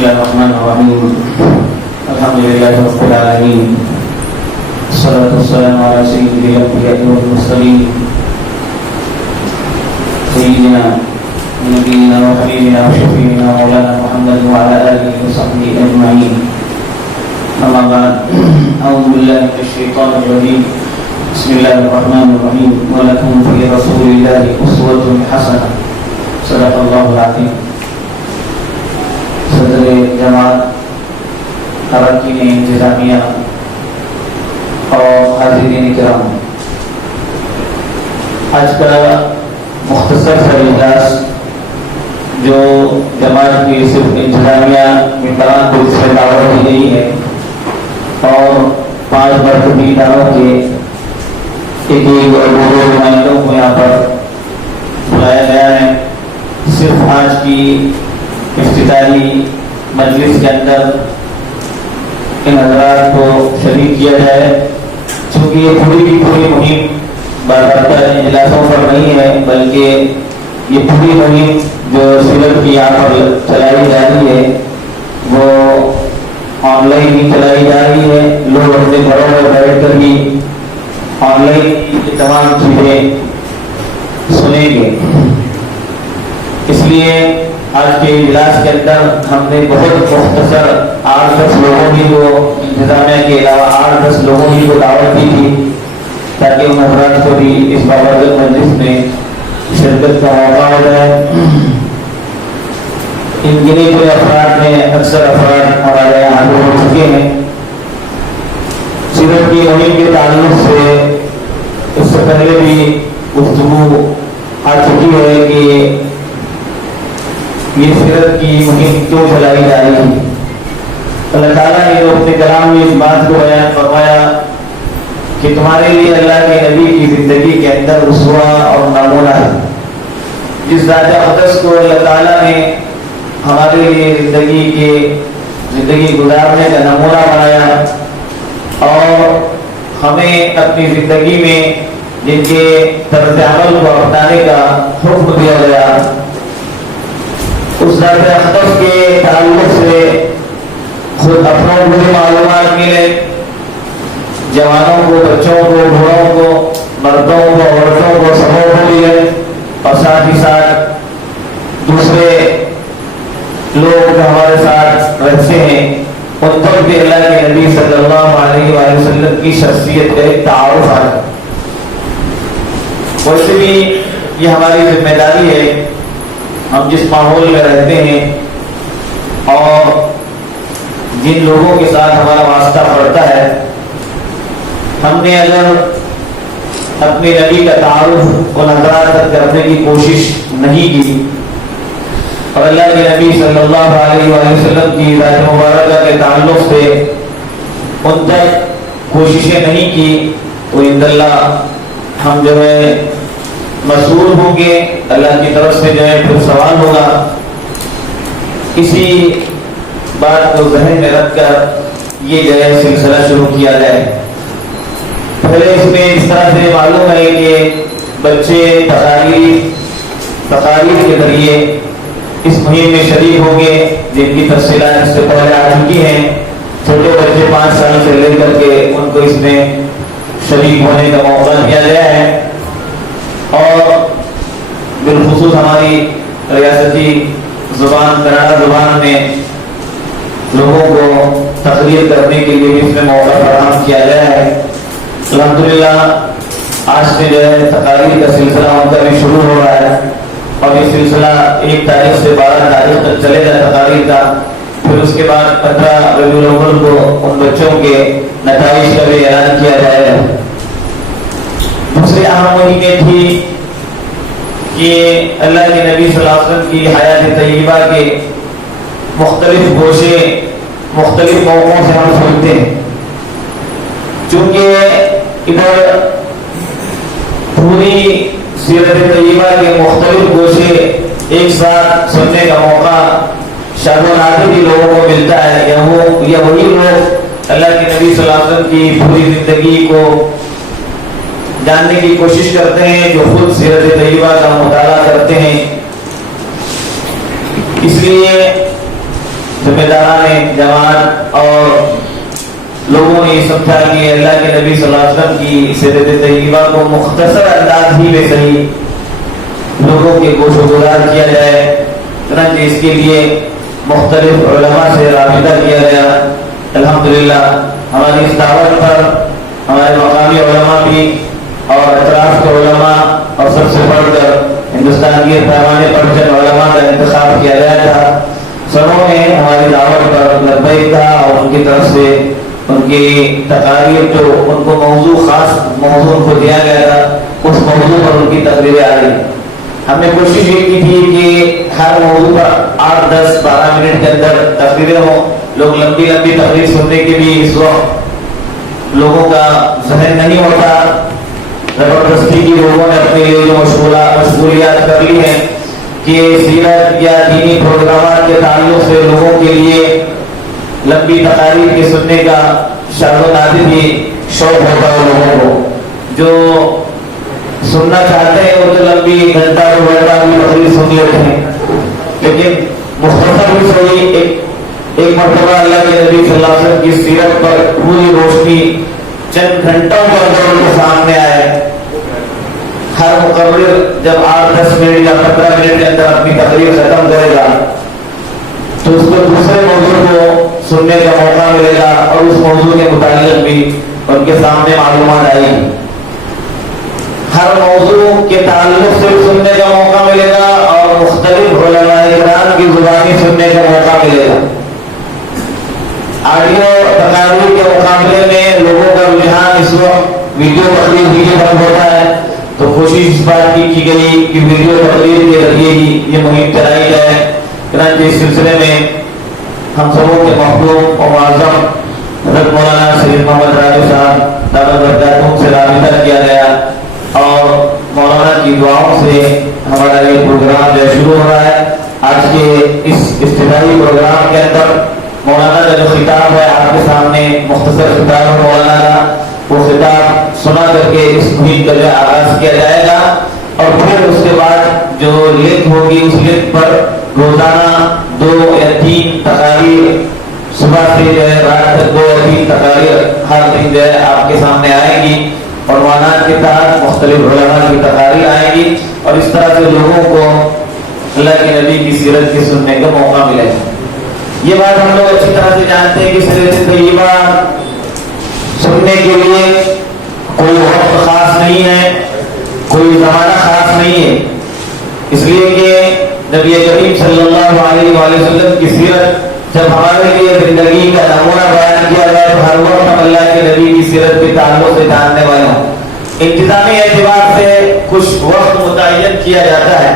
الله الرحمن الرحيم الحمد لله رب العالمين والصلاة والسلام على سيد الأنبياء والمرسلين سيدنا نبينا وحبيبنا وشفيعنا مولانا محمد وعلى آله وصحبه أجمعين. أما بعد أعوذ بالله من الشيطان الرجيم بسم الله الرحمن الرحيم ولكم في رسول الله أسوة حسنة صدق الله العظيم. صدر جماعت اراکین انتظامیہ اور حاضرین کرام، آج کا مختصر سا اجلاس جو جماعت کی صرف انتظامیہ ممبران کو اس میں دعوت دی گئی ہے اور 5 مرکزی اداروں کے ایک نمائندوں کو یہاں پر بلایا گیا ہے، صرف آج کی افتتاحی مجلس کے اندر ان حضرات کو شریک کیا جائے، چونکہ یہ پوری کی پوری مہم باضابطہ اجلاسوں پر نہیں ہے، بلکہ یہ پوری مہم جو سیرت کی یہاں پر چلائی جا رہی ہے وہ آن لائن بھی چلائی جا رہی ہے. لوگ اپنے گھروں میں بیٹھ کر بھی آن لائن یہ تمام چیزیں سنیں گے. اس لیے آج کے اجلاس کے اندر ہم نے بہت مختصر 8-10 لوگوں کی کو انتظامیہ کے علاوہ 8-10 لوگوں کی کو دعوت دی تھی تاکہ ان حضرات کو بھی اس بابرکت مجلس میں شرکت کا موقع ہو جائے. ان گنے ہوئے افراد میں اکثر افراد ہمارے یہاں حاضر ہو چکے ہیں. سیرت کی مہم کے تعلق سے اس سے پہلے بھی گفتگو آ چکی ہے کہ یہ سیرت کی مہم کیوں چلائی جا رہی ہے. اللہ تعالیٰ نے اپنے کلام میں اس بات کو بیان فرمایا کہ تمہارے لیے اللہ کے نبی کی زندگی کے اندر اسوہ اور نمونہ ہے. جس ذات اقدس کو اللہ تعالیٰ نے ہمارے لیے زندگی گزارنے کا نمونہ بنایا اور ہمیں اپنی زندگی میں جن کے طرز عمل کو اپنانے کا حکم دیا گیا، اس ذات اقدس کے تعلق سے خود اپنوں کو بھی معلومات ملے، جوانوں کو، بچوں کو، بوڑھوں کو، مردوں کو، عورتوں کو، سبوں کو ملے، اور ساتھ ہی ساتھ دوسرے لوگ جو ہمارے ساتھ رہتے ہیں ان پر بھی اللہ کے نبی صلی اللہ علیہ وآلہ وسلم کی شخصیت کا ایک تعارف ہے. ویسے بھی یہ ہماری ذمہ داری ہے، ہم جس ماحول میں رہتے ہیں اور جن لوگوں کے ساتھ ہمارا واسطہ پڑتا ہے، ہم نے اگر اپنے نبی کا تعارف ان حضرات تک کرنے کی کوشش نہیں کی اور اللہ کے نبی صلی اللہ علیہ وآلہ وسلم کی ذات مبارکہ کے تعلق سے ان تک کوششیں نہیں کی تو ان اللہ ہم جو ہے مسئول ہوں گے، اللہ کی طرف سے جو ہے پھر سوال ہوگا. اسی بات کو ذہن میں رکھ کر یہ جو ہے سلسلہ شروع کیا جائے. پہلے اس میں اس طرح سے معلوم ہے کہ بچے تقاریر کے ذریعے اس مہم میں شریک ہوں گے جن کی تفصیلات اس سے پہلے آ چکی ہیں. چھوٹے بچے 5 سال سے لے کر کے ان کو اس میں شریک ہونے کا موقع دیا گیا ہے اور بالخصوص ہماری ریاستی زبان کنڑا زبان میں لوگوں کو تقریر کرنے کے لیے بھی اس میں موقع فراہم کیا گیا ہے. الحمدللہ آج سے جو ہے تقاریر کا سلسلہ ان کا بھی شروع ہو رہا ہے اور یہ سلسلہ 1 تاریخ سے 12 تاریخ تک چلے گا تقاریر کا. پھر اس کے بعد 15 ربیع الاول کو ان بچوں کے نتائج کا بھی اعلان کیا جائے گا. دوسری اہم مہمیں تھی کہ اللہ کے نبی صلی اللہ علیہ وسلم کی حیات طیبہ کے مختلف گوشے مختلف موقعوں سے ہم سنتے ہیں. چونکہ ادھر پوری سیرت طیبہ کے مختلف گوشے ایک ساتھ سننے کا موقع شاہ و نادر بھی لوگوں کو ملتا ہے، یا وہی لوگ اللہ کے نبی صلی اللہ علیہ وسلم کی پوری زندگی کو جاننے کی کوشش کرتے ہیں جو خود سیرت طیبہ کا مطالعہ کرتے ہیں. اس لیے ذمہ داران جماعت اور لوگوں نے یہ سمجھا کہ اللہ کے نبی صلی اللہ علیہ وسلم کی سیرت طیبہ کو مختصر انداز ہی میں صحیح لوگوں کے گوش و گزار کیا جائے، چنانچہ اس کے لیے مختلف علماء سے رابطہ کیا گیا۔ الحمدللہ ہماری اس دعوت پر ہمارے مقامی علماء بھی اور اطراف کے علماء اور سب سے بڑھ کر ہندوستان کے پیمانے پر چند علماء کا انتخاب کیا گیا تھا۔ سبوں نے ہماری دعوت پر لبیک کہا اور ان کی طرف سے ان کی تقاریر جو ان کو خاص موضوع کو دیا گیا تھا اس موضوع پر ان کی تقریریں آ رہی۔ ہم نے کوشش یہ کی تھی کہ ہر موضوع پر 8, 10, 12 منٹ کے اندر تقریریں ہوں۔ لوگ لمبی تقریر سننے کے بھی اس وقت لوگوں کا ذہن نہیں ہوتا، زبردستی کی لوگوں نے اپنے لیے جو مشغولیات کر لی ہیں کہ سیرت یا دینی پروگرامات کے تعلق سے لوگوں کے لیے لمبی تقاریر کے سننے کا شاذ و نادر بھی شوق ہوتا ہے۔ لوگوں کو جو سننا چاہتے ہیں وہ تو لمبی گھنٹہ کی تقریر سن لیتے ہیں، لیکن مختصر بھی صحیح ایک مرتبہ اللہ کے نبی صلی اللہ علیہ وسلم کی سیرت پر پوری روشنی چند گھنٹوں پر ان کے سامنے آئے۔ ہر مقرر جب 8, 10 منٹ یا 15 منٹ کے اندر اپنی تقریر ختم کرے گا تو اس کو دوسرے موضوع کو سننے کا موقع ملے گا اور اس موضوع کے متعلق بھی ان کے سامنے معلومات آئے گی۔ ہر موضوع کے تعلق سے سننے کا موقع ملے گا اور مختلف علماء کرام کی زبانی سننے کا موقع ملے گا۔ آڈیو تقاریر کے مقابلے میں لوگوں کا رجحان اس وقت ویڈیو تقریر ہی بند ہوتا ہے، تو کوشش اس بات کی گئی کہ ویڈیو تقریر کے ذریعے ہی یہ مہم چلائی جائے۔ چنانچہ اس سلسلے میں ہم سبوں کے محبوب اور معظم حضرت مولانا سید محمد راجو صاحب دعوت برکاتہم سے رابطہ کیا گیا اور مولانا کی دعاؤں سے ہمارا یہ پروگرام جو شروع ہو رہا ہے۔ آج کے اس افتتاحی پروگرام کے اندر مولانا کا جو خطاب ہے آپ کے سامنے مختصر خطاب ہے مولانا کا، وہ خطاب سنا کر کے اس مہم کا جو آغاز کیا جائے گا اور پھر اس کے بعد جو لنک ہوگی اس لنک پر روزانہ 2 یا 3 تقاریر صبح سے جو ہے رات تک 2 یا 3 تقاریر ہر دن جو ہے آپ کے سامنے آئے گی اور مولانا کے تحت مختلف علماء کی تقاریر آئے گی اور اس طرح سے لوگوں کو اللہ کے نبی کی سیرت کے سننے کا موقع ملے گا۔ یہ بات ہم لوگ اچھی طرح سے جانتے ہیں کہ سیرت طیبہ سننے کے لیے کوئی وقت خاص نہیں ہے، کوئی زمانہ خاص نہیں ہے، اس لیے کہ نبی کریم صلی اللہ علیہ وآلہ وسلم کی سیرت جب ہمارے لیے زندگی کا نمونہ بیان کیا جائے تو ہر وقت ہم اللہ کے نبی کی سیرت کے تعلق سے جاننے والے ہوں۔ انتظامی اعتبار سے کچھ وقت متعین کیا جاتا ہے،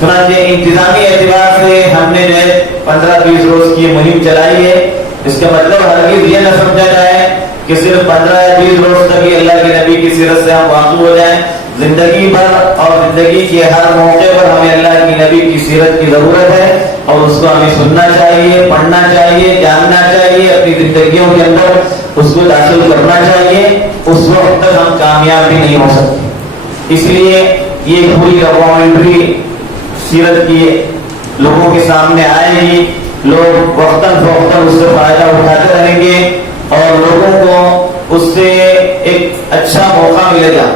چنانچہ انتظامی اعتبار سے ہم نے جو ہے 15-20 روز کی مہم چلائی ہے۔ اس کا مطلب ہرگز یہ نہ سمجھا جائے کہ صرف 15 یا 20 روز تک ہی اللہ کے نبی کی سیرت سے ہم واقف ہو جائیں۔ زندگی بھر اور زندگی کے ہر موقع پر ہمیں اللہ کی نبی کی سیرت کی ضرورت ہے اور اس کو ہمیں سننا چاہیے، پڑھنا چاہیے، جاننا چاہیے، اپنی زندگیوں کے اندر اس کو داخل کرنا چاہیے۔ اس وقت تک ہم کامیاب بھی نہیں ہو سکتے۔ اس لیے یہ پوری ڈاکومنٹری سیرت کی لوگوں کے سامنے آئے گی، لوگ وقتاً فوقتاً اس سے فائدہ اٹھاتے رہیں گے اور لوگوں کو اس سے ایک اچھا موقع ملے گا۔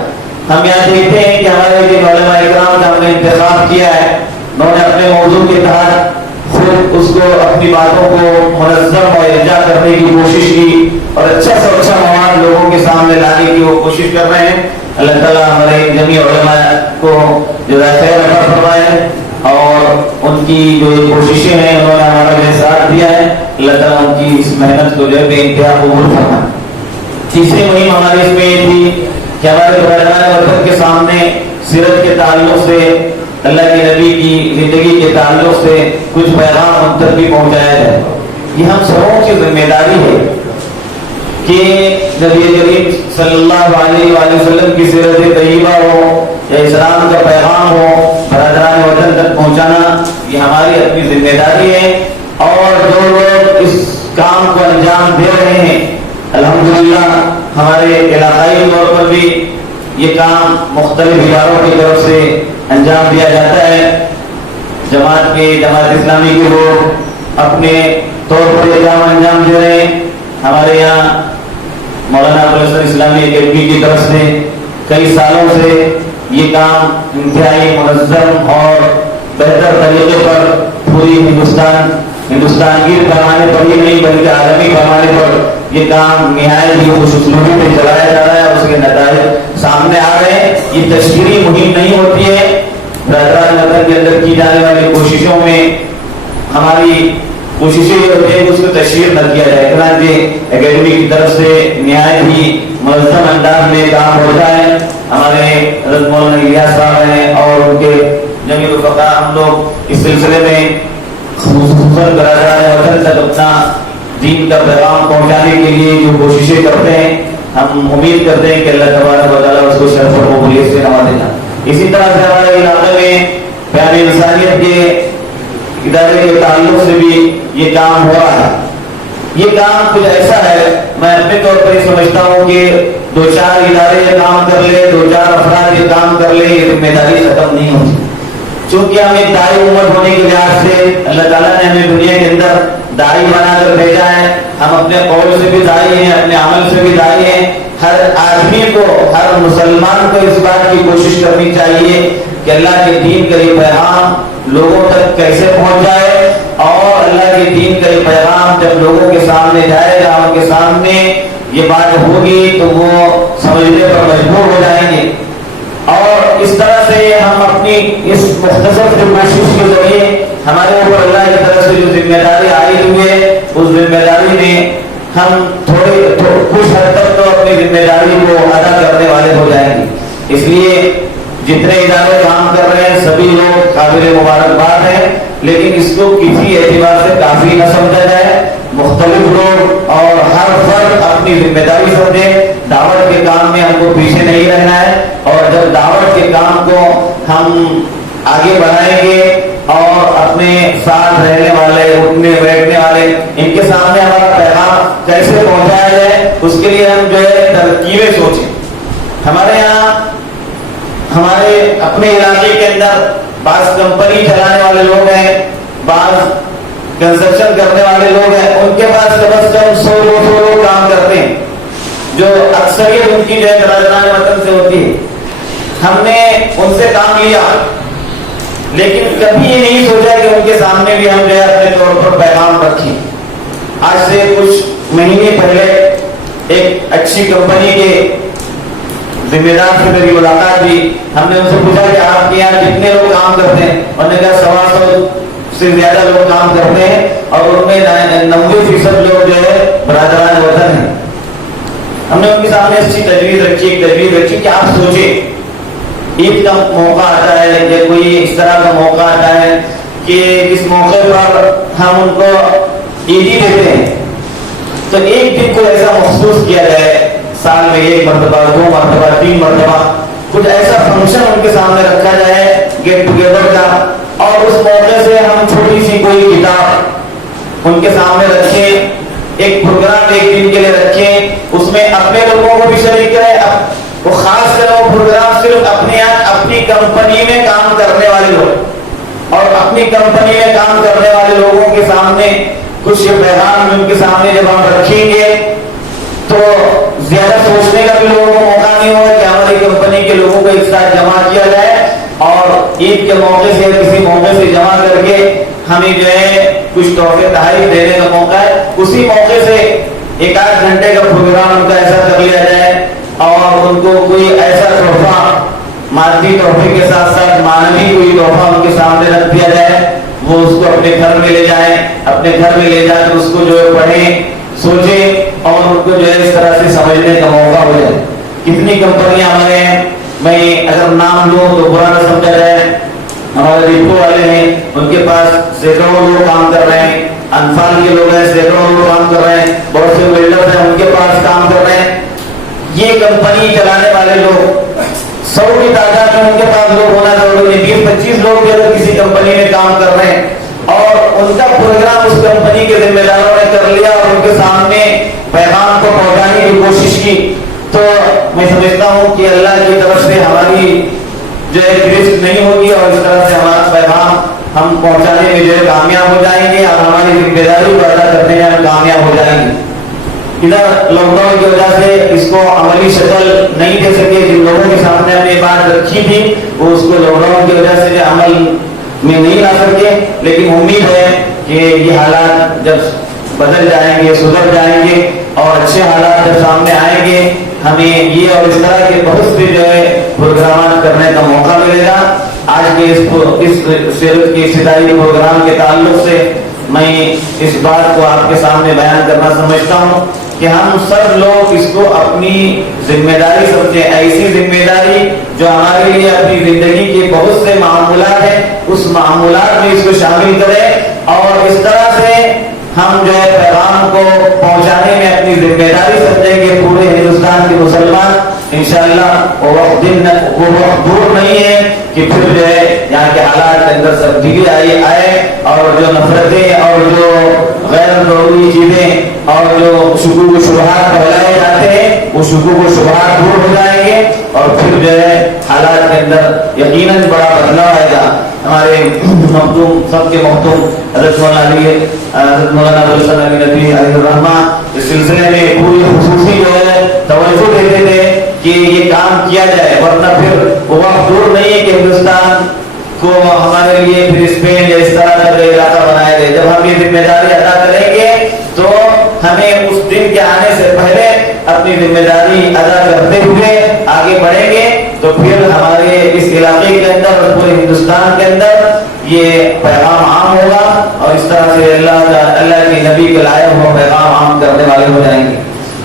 ہم یہاں دیکھتے ہیں کہ ہمارے جن علماء اکرام کا ہم نے انتخاب کیا ہے، انہوں نے اپنے موضوع کے تحت خود اس کو اپنی باتوں کو منظم اور یکجا کرنے کی کوشش کی اور اچھا سے اچھا مواد لوگوں کے سامنے لانے کی وہ کوشش کر رہے ہیں۔ اللہ تعالیٰ ہمارے جمیع علماء کو جزائے خیر عطا فرمائے اور ان کی جو یہ کوششیں ہیں انہوں نے ہمارا جو ساتھ دیا ہے، اللہ تعالیٰ ان کی اس محنت کو جو ہے بے انتہا قبول فرمائے۔ تیسری مہم ہماری اس میں یہ تھی کہ ہمارے برادران وطن کے سامنے سیرت کے تعلق سے، اللہ کے نبی کی زندگی کے تعلق سے کچھ پیغام ان تک بھی پہنچایا جائے۔ یہ ہم سبوں کی ذمہ داری ہے کہ نبی کریم صلی اللہ علیہ وآلہ وسلم کی سیرت طیبہ ہو یا اسلام کا پیغام ہو برادران وطن تک پہنچانا یہ ہماری اپنی ذمہ داری ہے۔ اور جو لوگ اس کام کو انجام دے رہے ہیں الحمدللہ ہمارے علاقائی طور پر بھی یہ کام مختلف اداروں کی طرف سے انجام دیا جاتا ہے۔ جماعت اسلامی کے لوگ اپنے طور پر یہ کام انجام دے رہے ہیں. ہمارے یہاں مولانا اسلامی اکرمی کی طرف سے کئی سالوں سے یہ کام انتہائی منظم اور بہتر طریقے پر پوری ہندوستان کی پیمانے پر ہی نہیں بلکہ عالمی پیمانے پر یہ کام نہایت ہی خوش اسلوبی میں چلایا جا رہا ہے. اس کے نتائج سامنے آ رہے ہیں. یہ تشہیری مہم نہیں ہوتی ہے. برادران مدن کے اندر کی جانے والی کوششوں میں ہماری کوششیں یہ ہوتی ہے کہ اس کو تشہیر نہ کیا جائے. اکیڈمی کی طرف سے نہایت ہی منظم انداز میں کام ہوتا ہے. ہمارے حضرت مولانا الیاس صاحب ہیں اور ان کے جمیع الفقہ ہم لوگ اس سلسلے میں خصوصاً برادران وطن تک اپنا دین کا پیغام پہنچانے کے لیے جو کوششیں کرتے ہیں ہم امید کرتے ہیں کہ اللہ تبارک و تعالیٰ اس کو شرف و قبولیت سے نوازے گا. اسی طرح سے ہمارے علاقے میں پیارے انسانیت کے ادارے کے تعلق سے بھی یہ کام ہو رہا ہے. یہ کام کچھ ایسا ہے میں اپنے طور پر یہ سمجھتا ہوں کہ 2-4 ادارے یہ کام کر لے 2-4 افراد یہ کام کر لے یہ ذمہ داری ختم نہیں ہوتی. چونکہ ہم ایک داعی امت ہونے کے لحاظ سے اللہ تعالیٰ نے ہمیں دنیا کے اندر داعی بنا کر بھیجا ہے. ہم اپنے قول سے بھی داعی ہیں, اپنے عمل سے بھی داعی ہیں. ہر آدمی کو, ہر مسلمان کو اس بات کی کوشش کرنی چاہیے کہ اللہ کے دین کا یہ پیغام لوگوں تک کیسے پہنچ جائے, اور اللہ کے دین کا یہ پیغام جب لوگوں کے سامنے جائے گا, ان کے سامنے یہ بات ہوگی تو وہ سمجھنے پر مجبور ہو جائیں گے. اور اس طرح سے ہم اپنی اس مختصر کوشش کے ذریعے ہمارے اوپر اللہ کی طرف سے جو ذمہ داری عائد ہوئی ہے اس ذمہ داری میں ہم کچھ حد تک تو اپنی ذمہ داری کو ادا کرنے والے ہو جائیں گے. اس لیے جتنے ادارے کام کر رہے ہیں سبھی لوگ قابل مبارکباد ہیں, لیکن اس کو کسی اعتبار سے کافی نہ سمجھا جائے. مختلف لوگ اور ہر فرد اپنی ذمہ داری سمجھے. دعوت کے کام میں ہم کو پیچھے نہیں رہنا ہے, اور جب دعوت کے کام کو ہم آگے بڑھائیں گے اور اپنے ساتھ رہنے والے, اٹھنے بیٹھنے والے, ان کے سامنے ہمارا پیغام کیسے پہنچایا جائے اس کے لیے ہم جو ہے ترکیبیں سوچیں. ہمارے یہاں ہمارے اپنے علاقے کے اندر بعض کمپنی چلانے والے لوگ ہیں, بعض کنسٹرکشن کرنے والے لوگ ہیں, ان کے پاس کم از کم 100-200 لوگ کام کرتے ہیں جو اکثریت ان کی جو ہے برادران وطن سے ہوتی ہے. ہم نے ان سے کام لیا لیکن کبھی یہ نہیں سوچا کہ ان کے سامنے بھی ہم جو ہے اپنے طور پر پیغام رکھیں. آج سے کچھ مہینے پہلے ایک اچھی کمپنی کے ذمہ دار سے میری ملاقات ہوئی. ہم نے ان سے پوچھا کہ آپ کے یہاں کتنے لوگ کام کرتے ہیں؟ انہوں نے کہا 125 سے زیادہ لوگ کام کرتے ہیں اور ان میں 90% لوگ جو ہے برادران وطن ہیں. ہم نے ان کے سامنے اچھی تجویز رکھی کہ آپ سوچیں عید کا موقع آتا ہے یا کوئی اس طرح کا موقع آتا ہے کہ اس موقع پر ہم ان کو عیدی دیتے ہیں, تو ایک دن کو ایسا مخصوص کیا جائے, سال میں 1 مرتبہ 2 مرتبہ 3 مرتبہ کچھ ایسا فنکشن ان کے سامنے رکھا جائے گیٹ ٹوگیدر کا, اور اس موقع سے ہم چھوٹی سی کوئی کتاب ان کے سامنے رکھیں, ایک پروگرام ایک دن کے لیے رکھیں, اس میں اپنے لوگوں کو بھی شریک کریں. وہ خاص کر وہ پروگرام صرف اپنے یہاں اپنی کمپنی میں کام کرنے والے لوگ اور اپنی کمپنی میں کام کرنے والے لوگوں کے سامنے کچھ پیغام ان کے سامنے جب ہم رکھیں گے تو زیادہ سوچنے کا بھی لوگوں کو موقع نہیں ہوگا کہ ہماری کمپنی کے لوگوں کو ایک ساتھ جمع کیا جائے اور عید کے موقع سے کسی موقع سے جمع کر کے ہمیں جو ہے کچھ تحفے تحائف دینے کا موقع ہے. اسی موقع سے 1-8 گھنٹے کا پروگرام ان کا ایسا کر لیا جائے اور ان کو کوئی ایسا تحفہ مادی تحفے کے ساتھ ساتھ معنوی کوئی تحفہ ان کے سامنے رکھ دیا جائے, وہ اس کو اپنے گھر میں لے جائیں, اپنے گھر میں لے جا کر اس کو جو ہے پڑھیں, سوچیں اور ان کو جو ہے اس طرح سے سمجھنے کا موقع ہو جائے. کتنی کمپنیاں ہمارے ہیں, میں اگر نام لوں تو برا نہ سمجھا جائے. ہمارے ریپو والے ہیں, ان کے پاس سینکڑوں لوگ کام کر رہے ہیں, انفال کے لوگ ہیں سینکڑوں لوگ کام کر رہے ہیں, بہت سے ویلڈرز ہیں ان کے پاس کام کر رہے ہیں. یہ کمپنی چلانے والے لوگ 100 کی تعداد میں ان کے پاس لوگ ہونا ضروری ہے. 20-25 لوگ بھی اگر کسی کمپنی میں کام کر رہے ہیں اور ان کا پروگرام اس کمپنی کے ذمہ داروں نے کر لیا اور ان کے سامنے پیغام کو پہنچانے کی کوشش کی, تو میں سمجھتا ہوں کہ اللہ کی طرف سے ہماری جو ہے رزق نہیں ہوگی اور اس طرح سے ہمارا پیغام ہم پہنچانے میں جو ہے کامیاب ہو جائیں گے اور ہماری ذمہ داری کو ادا کرنے میں ہم کامیاب ہو جائیں گے۔ ادھر لاک ڈاؤن کی وجہ سے اس کو عملی شکل نہیں دے سکے، جن لوگوں کے سامنے ہم نے بات رکھی تھی وہ اس کو لاک ڈاؤن کی وجہ سے جو عمل میں نہیں لا سکے، لیکن امید ہے کہ یہ حالات جب بدل جائیں گے، سدھر جائیں گے اور اچھے حالات جب سامنے آئیں گے، ہمیں یہ اور اس طرح کے بہت سے جو ہے پروگرامات کرنے کا موقع ملے گا۔ آج کے اس سیرت کے ابتدائی پروگرام کے تعلق سے میں اس بات کو آپ کے سامنے بیان کرنا سمجھتا ہوں کہ ہم سب لوگ اس کو اپنی ذمہ داری سمجھیں، ایسی ذمہ داری جو ہمارے لیے اپنی زندگی کے بہت سے معمولات ہیں، اس معمولات میں اس کو شامل کریں اور اس طرح سے ہم جو ہے پیغام کو پہنچانے میں اپنی ذمہ داری سمجھیں گے۔ پورے ہندوستان کے مسلمان انشاءاللہ وہ وقت دور نہیں ہے کہ پھر جو ہے یہاں کے حالات کے اندر تبدیلی آئے اور جو نفرتیں اور جو غیر ضروری چیزیں اور جو شکوک و شبہات پھیلائے جاتے ہیں وہ شکوک و شبہات دور ہو جائیں گے اور پھر جو ہے حالات کے اندر یقیناً بڑا بدلاؤ آئے گا۔ ہمارے مختوم سب کے مختوم حضرت مولانا ندوی علیہ الرحمہ اس سلسلے میں پوری خصوصی جو ہے توجہ دیتے تھے کہ یہ کام کیا جائے، ورنہ پھر وہ وقت دور نہیں ہے کہ ہندوستان کو ہمارے لیے پھر اسپین یا اس طرح کا علاقہ بنایا جائے۔ جب ہم یہ ذمہ داری ادا کریں گے تو ہمیں اس دن کے آنے سے پہلے اپنی ذمہ داری ادا کرتے ہوئے آگے بڑھیں گے تو پھر ہمارے اس علاقے کے اندر اور پورے ہندوستان کے اندر یہ پیغام عام ہوگا اور اس طرح سے اللہ کے نبی کے لائق ہو پیغام عام کرنے والے ہو جائیں گے۔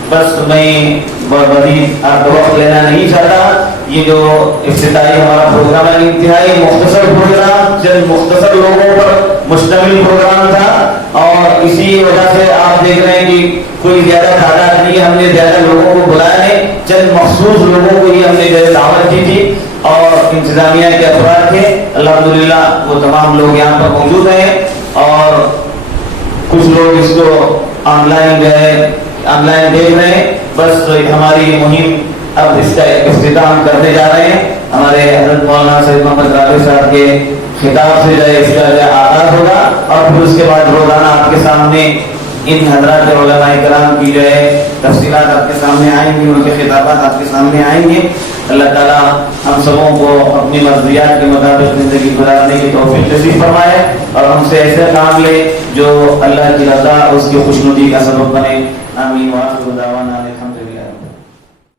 بس میں مزید آپ کا وقت لینا نہیں چاہتا۔ یہ جو افتتاحی ہمارا پروگرام ہے انتہائی مختصر پروگرام، چند مختصر لوگوں پر مشتمل پروگرام تھا اور اسی وجہ سے آپ دیکھ رہے ہیں کہ کوئی زیادہ تعداد نہیں، ہم نے زیادہ لوگوں کو بلایا نہیں، چند مخصوص لوگوں کو یہ ہم نے جو دعوت دی تھی اور انتظامیہ کے افراد تھے، الحمدللہ وہ تمام لوگ یہاں پر موجود ہیں اور کچھ لوگ اس کو آن لائن جو ہے آن لائن دیکھ رہے ہیں۔ بس ہماری مہم اب اس کا اختتام کرنے جا رہے ہیں۔ ہمارے حضرت مولانا سید محمد راغب صاحب کے خطاب سے جو ہے اس کا جو آغاز ہوگا اور پھر اس کے بعد روزانہ آپ کے سامنے ان حضرات علماء کرام کی جو ہے تفصیلات آپ کے سامنے آئیں گی، ان کے خطابات آپ کے سامنے آئیں گے۔ اللہ تعالیٰ ہم سبوں کو اپنی مرضیات کے مطابق زندگی گزارنے کی توفیق نصیب فرمائے اور ہم سے ایسے کام لے جو اللہ کی رضا اور اس کی خوشنودی کا سبب بنے۔ آمین۔